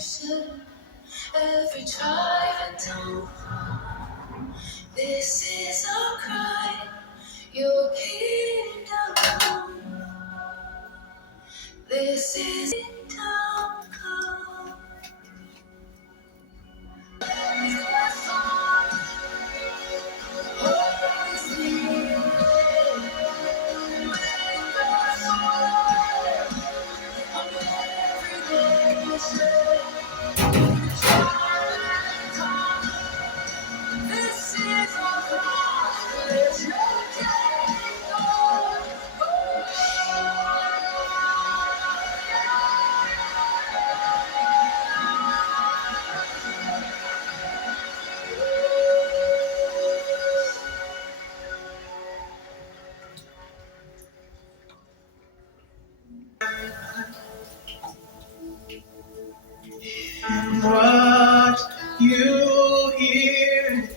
nation, every tribe and tongue. This is our cry, your kingdom come. This is kingdom come. This is our cry, let your kingdom and what you hear,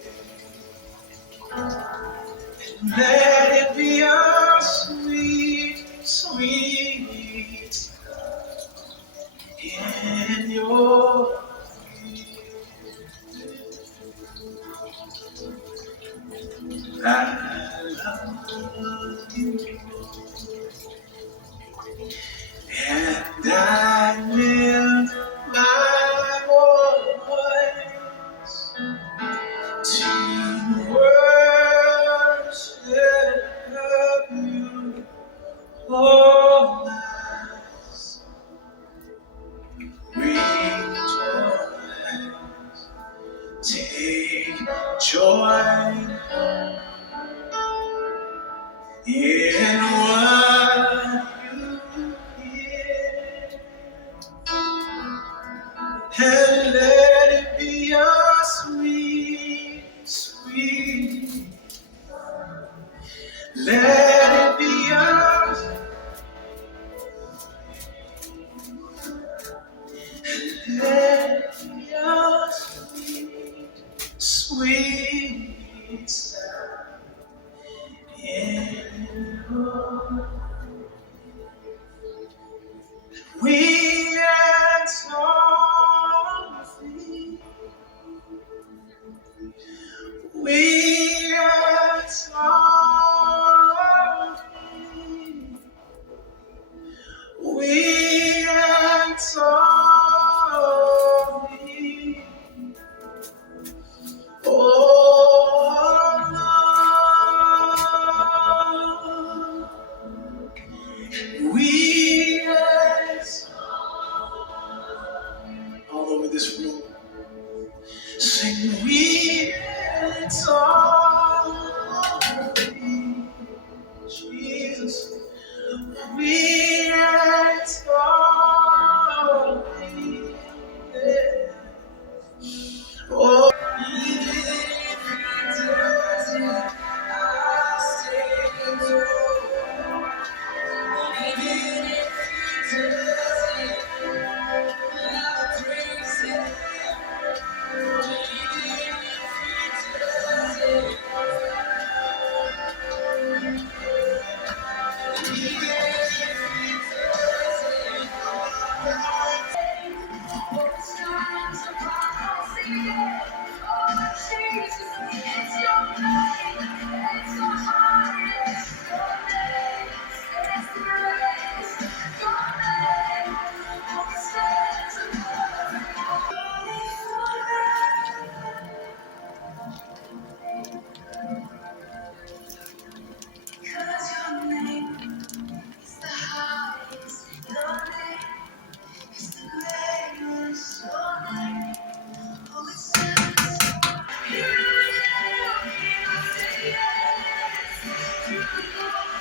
let it be a sweet, sweet in your I love you, and I lift my voice to worship you, oh my rejoice. Take joy in what you hear, and let it be a sweet, sweet. Let it be a, let it be a sweet, sweet sound in your. We exalt thee. We exalt thee. We exalt thee. Oh Lord, we exalt all over this room. Sing, we exalt thee, Jesus. We exalt thee. Oh, even if he doesn't, I stay alone. Even if he doesn't, I'll praise him. Even if he doesn't, because your name is the highest, your name is the greatest, your name, oh, it stands. Here I am, I say yes, to the Lord.